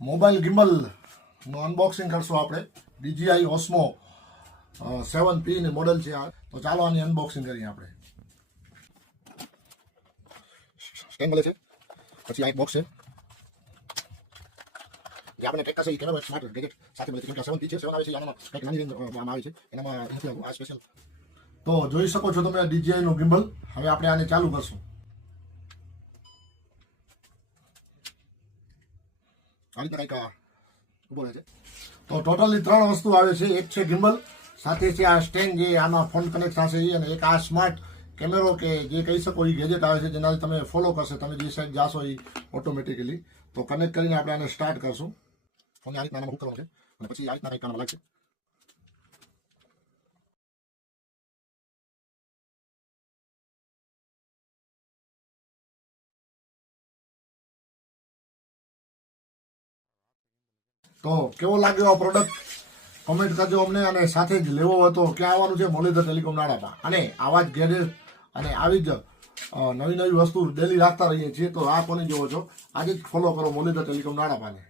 Mobile ગિમ્બલનું unboxing કરશું આપણે. DJI Osmo 7P ની મોડેલ છે આ. તો ચાલો આની અનબોક્સિંગ કરીએ આપણે. સ્ટેન્ડ મળે છે, પછી આ એક બોક્સ છે જે આપણે ટ્રેક કરશે. કેમેરો સ્માર્ટ ગેજેટ સાથે મળે છે. કેમ કે 7P છે, 7 આવે છે, આનામાં કંઈક નાની રેન્જ આવે છે, એનામાં આ સ્પેશિયલ. તો જોઈ શકો છો તમે DJI નું ગિમ્બલ. હવે આપણે આને ચાલુ કરશું. આ રીતના કંઈક ઉભો રહે છે. તો ટોટલી 3 વસ્તુ આવે છે. એક છે ગિમ્બલ, સાથે છે આ સ્ટેન્ડ જે આમાં ફોન કનેક્ટ થશે એ, અને એક આ સ્માર્ટ કેમેરો કે જે કહી શકો એ ગેજેટ આવે છે જેનાથી તમે ફોલો કરશે, તમે જે સાઈડ જાશો એ ઓટોમેટિકલી. તો કનેક્ટ કરીને આપણે આને સ્ટાર્ટ કરશું. ફોનને આ રીતના હુક કરવાનું છે અને પછી આ રીતના કંઈક કામમાં લાગશે. તો કેવો લાગ્યો આ પ્રોડક્ટ કોમેન્ટ કરજો અમને. અને સાથે જ લેવો હોય તો ક્યાં આવવાનું છે? મુરલીધર ટેલિકોમ નાડાપા. અને આવા જ ગેજેટ અને આવી જ નવી નવી વસ્તુ ડેલી રાખતા રહીએ છીએ. તો આ કોની જોવો છો? આજે જ ફોલો કરો મુરલીધર ટેલિકોમ નાડાપાને.